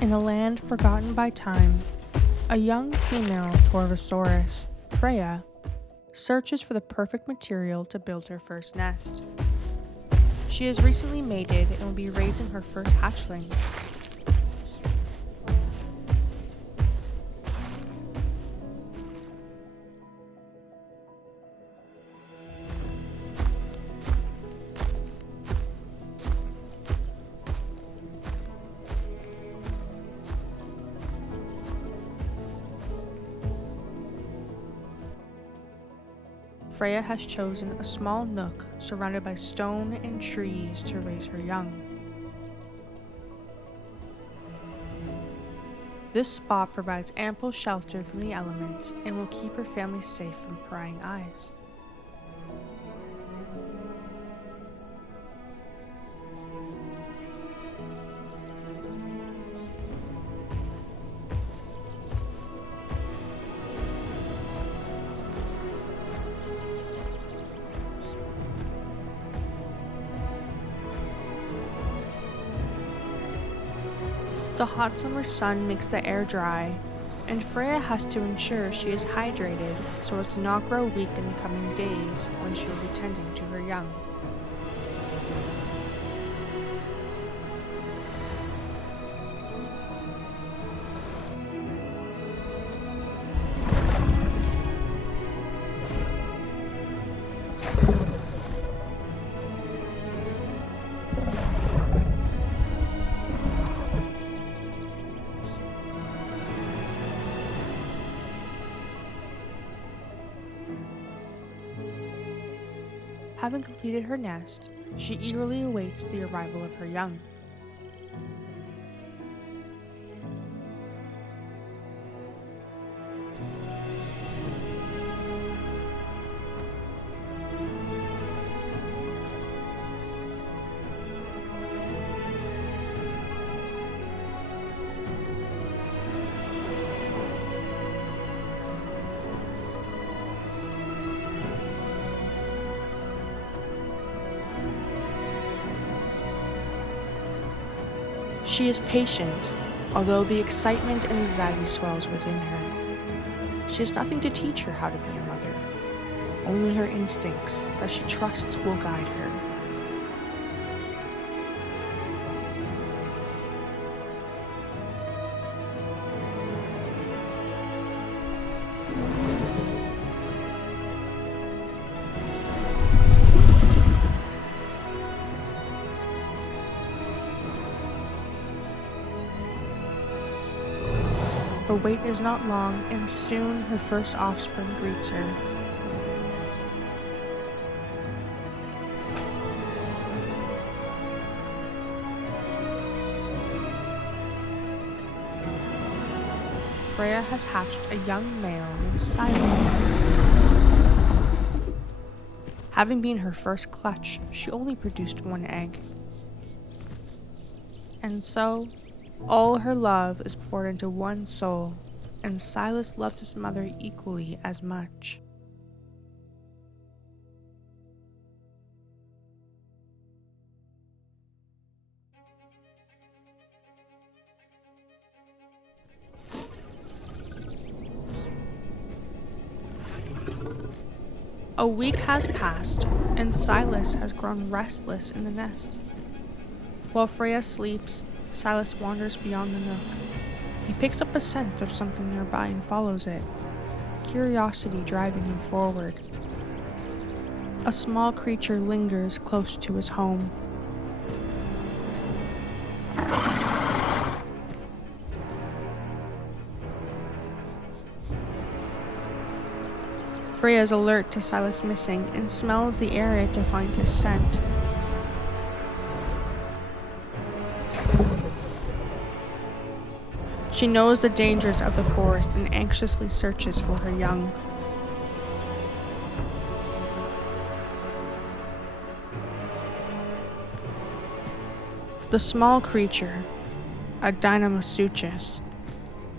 In a land forgotten by time, a young female Torvosaurus, Freya, searches for the perfect material to build her first nest. She has recently mated and will be raising her first hatchling. Freya has chosen a small nook surrounded by stone and trees to raise her young. This spot provides ample shelter from the elements and will keep her family safe from prying eyes. The hot summer sun makes the air dry, and Freya has to ensure she is hydrated so as to not grow weak in the coming days when she will be tending to her young. Having completed her nest, she eagerly awaits the arrival of her young. She is patient, although the excitement and anxiety swells within her. She has nothing to teach her how to be a mother, only her instincts that she trusts will guide her. Her wait is not long, and soon her first offspring greets her. Freya has hatched a young male named Silas. Having been her first clutch, she only produced one egg. And so, all her love is poured into one soul, and Silas loves his mother equally as much. A week has passed, and Silas has grown restless in the nest. While Freya sleeps, Silas wanders beyond the nook. He picks up a scent of something nearby and follows it, curiosity driving him forward. A small creature lingers close to his home. Freya is alert to Silas missing and smells the area to find his scent. She knows the dangers of the forest and anxiously searches for her young. The small creature, a Dynamasuchus,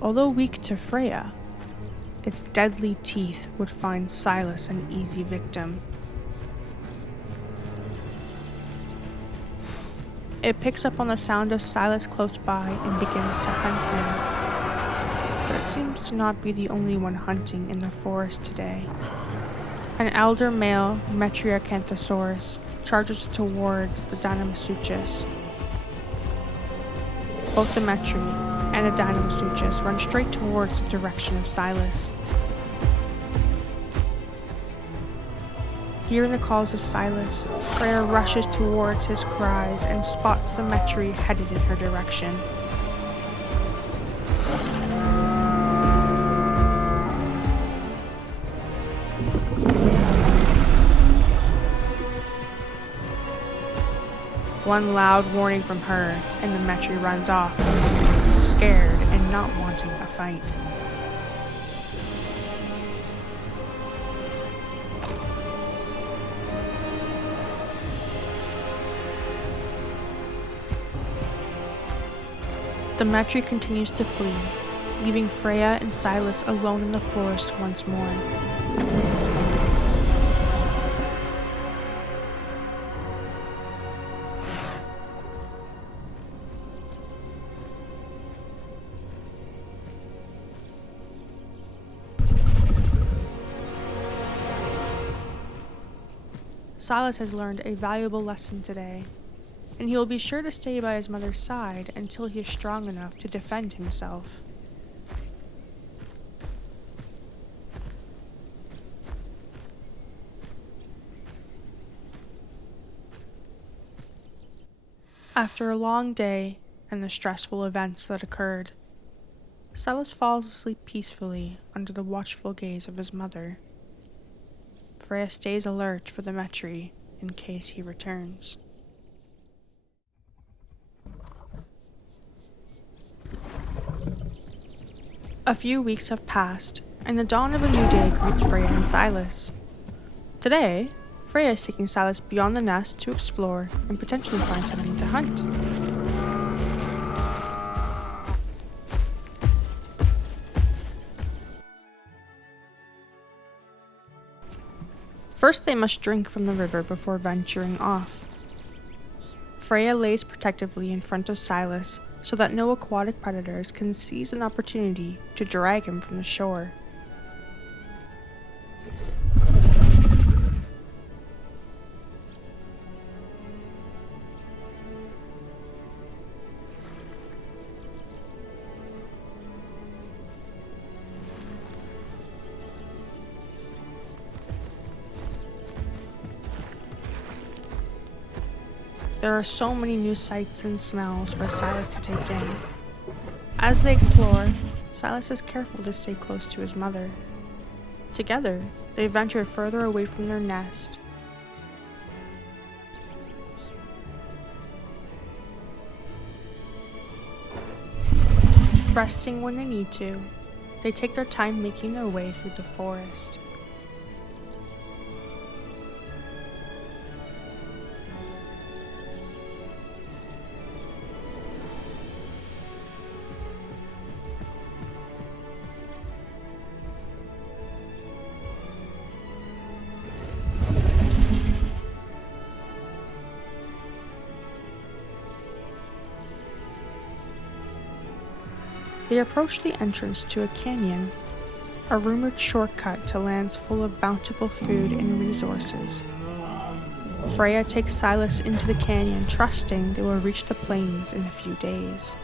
although weak to Freya, its deadly teeth would find Silas an easy victim. It picks up on the sound of Silas close by and begins to hunt him. But it seems to not be the only one hunting in the forest today. An elder male Metriacanthosaurus charges towards the Dynamasuchus. Both the Metri and the Dynamasuchus run straight towards the direction of Silas. Hearing the calls of Silas, Freya rushes towards his cries and spots the Metri headed in her direction. One loud warning from her, and the Metri runs off, scared and not wanting a fight. The Metri continues to flee, leaving Freya and Silas alone in the forest once more. Silas has learned a valuable lesson today, and he will be sure to stay by his mother's side until he is strong enough to defend himself. After a long day and the stressful events that occurred, Silas falls asleep peacefully under the watchful gaze of his mother. Freya stays alert for the Metri in case he returns. A few weeks have passed, and the dawn of a new day greets Freya and Silas. Today, Freya is taking Silas beyond the nest to explore and potentially find something to hunt. First, they must drink from the river before venturing off. Freya lays protectively in front of Silas so that no aquatic predators can seize an opportunity to drag him from the shore. There are so many new sights and smells for Silas to take in. As they explore, Silas is careful to stay close to his mother. Together, they venture further away from their nest. Resting when they need to, they take their time making their way through the forest. They approach the entrance to a canyon, a rumored shortcut to lands full of bountiful food and resources. Freya takes Silas into the canyon, trusting they will reach the plains in a few days.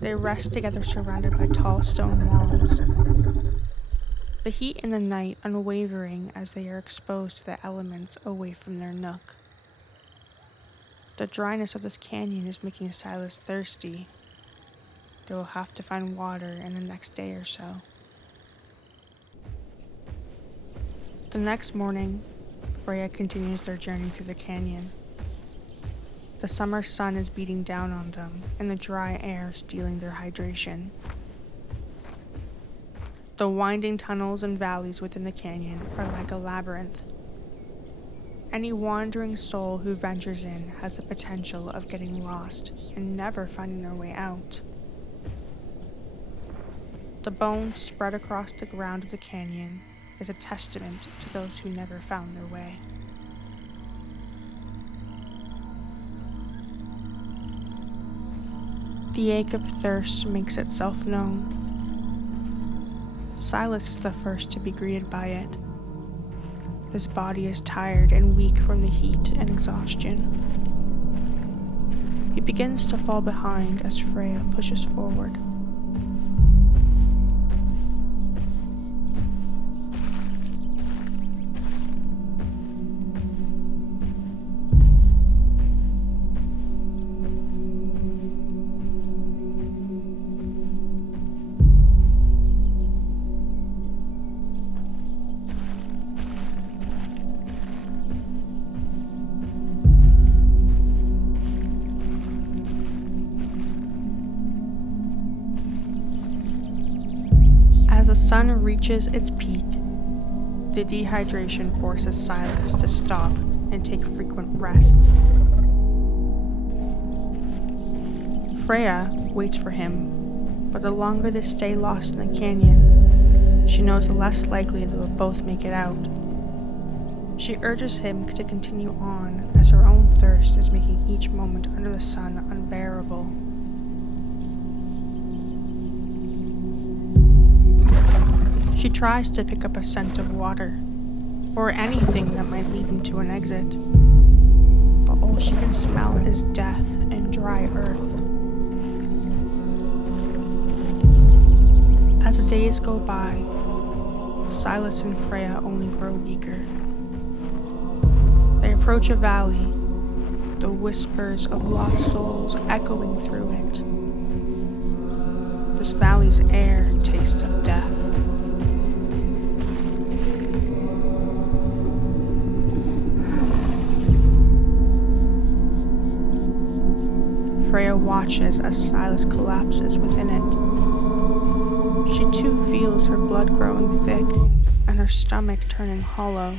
They rest together surrounded by tall stone walls. The heat in the night unwavering as they are exposed to the elements away from their nook. The dryness of this canyon is making Silas thirsty. They will have to find water in the next day or so. The next morning, Freya continues their journey through the canyon. The summer sun is beating down on them, and the dry air stealing their hydration. The winding tunnels and valleys within the canyon are like a labyrinth. Any wandering soul who ventures in has the potential of getting lost and never finding their way out. The bones spread across the ground of the canyon is a testament to those who never found their way. The ache of thirst makes itself known. Silas is the first to be greeted by it. His body is tired and weak from the heat and exhaustion. He begins to fall behind as Freya pushes forward. As the sun reaches its peak, the dehydration forces Silas to stop and take frequent rests. Freya waits for him, but the longer they stay lost in the canyon, she knows the less likely they will both make it out. She urges him to continue on as her own thirst is making each moment under the sun unbearable. She tries to pick up a scent of water, or anything that might lead them to an exit, but all she can smell is death and dry earth. As the days go by, Silas and Freya only grow weaker. They approach a valley, the whispers of lost souls echoing through it. This valley's air tastes of death. Freya watches as Silas collapses within it. She too feels her blood growing thick and her stomach turning hollow.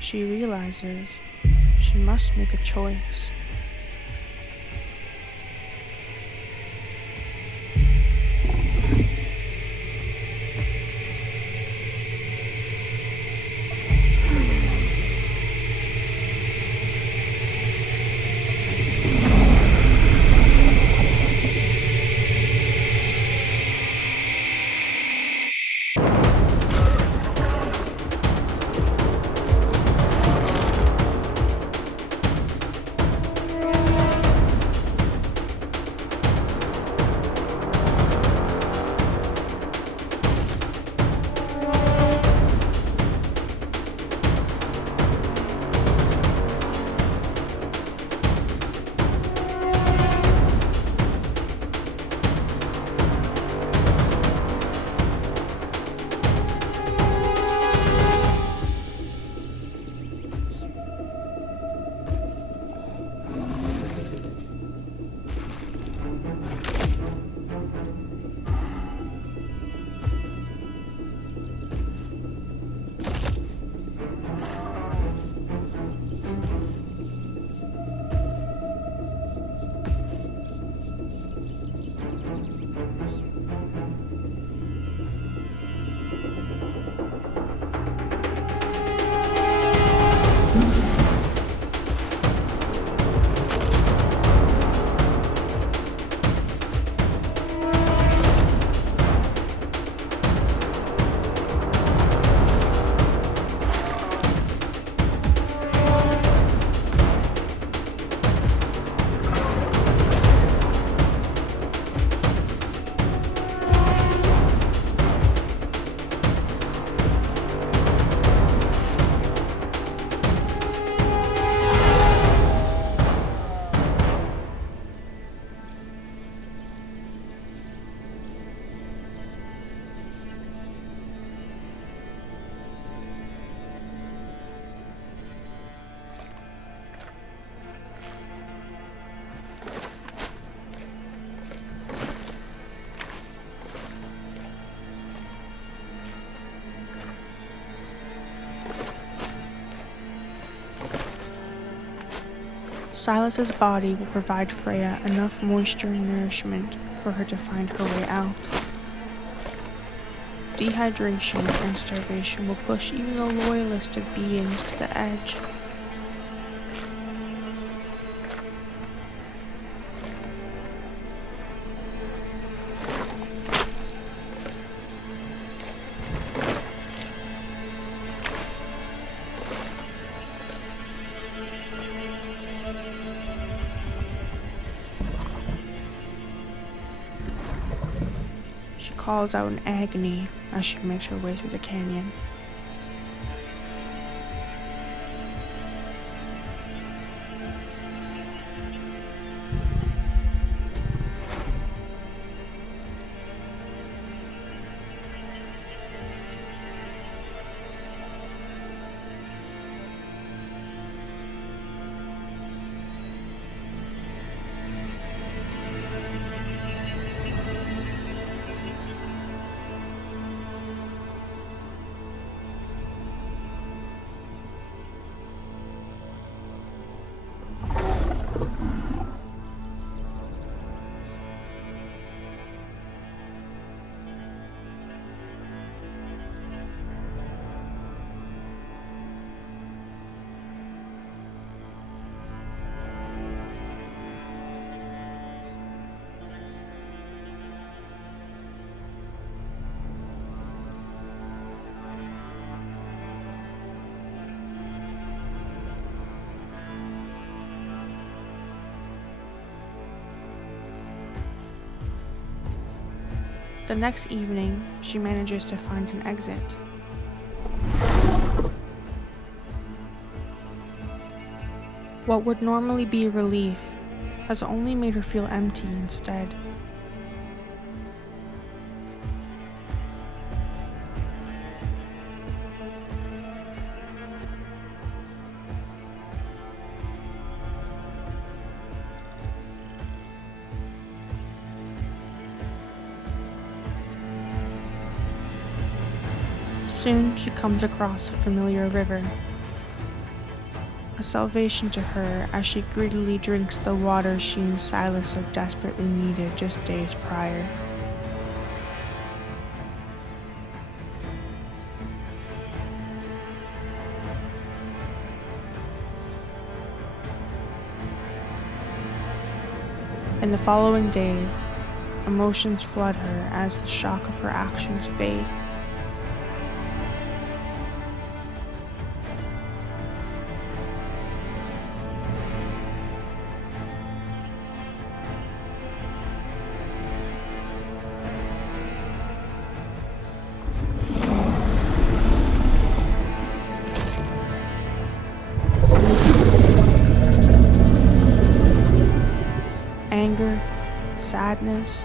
She realizes she must make a choice. Silas's body will provide Freya enough moisture and nourishment for her to find her way out. Dehydration and starvation will push even the loyalist of beings to the edge. She calls out in agony as she makes her way through the canyon. The next evening, she manages to find an exit. What would normally be a relief has only made her feel empty instead. Soon she comes across a familiar river, a salvation to her as she greedily drinks the water she and Silas so desperately needed just days prior. In the following days, emotions flood her as the shock of her actions fade. Anger, sadness,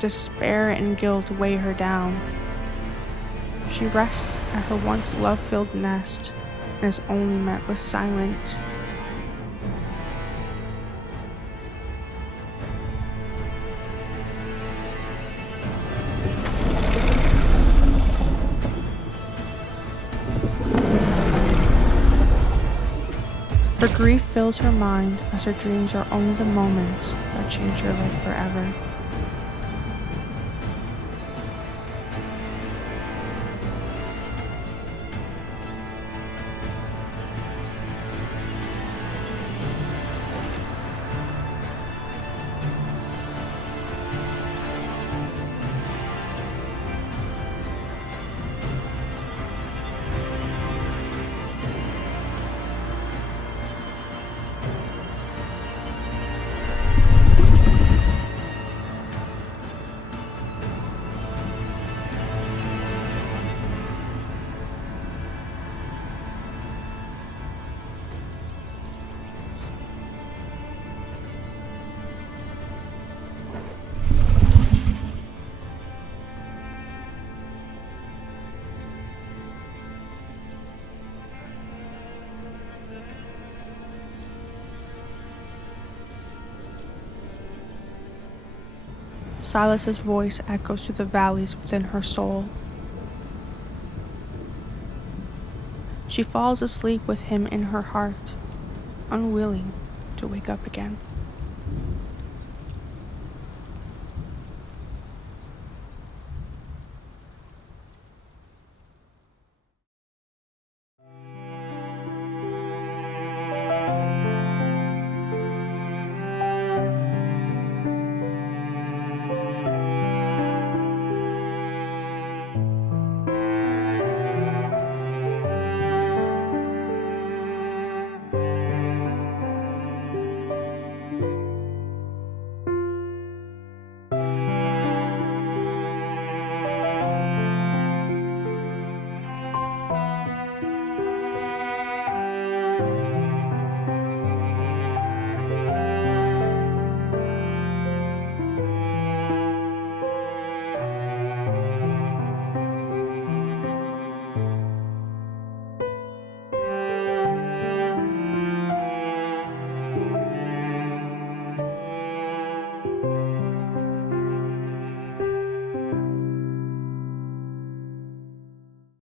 despair, and guilt weigh her down. She rests at her once love-filled nest and is only met with silence. Her grief fills her mind as her dreams are only the moments that change her life forever. Silas's voice echoes through the valleys within her soul. She falls asleep with him in her heart, unwilling to wake up again.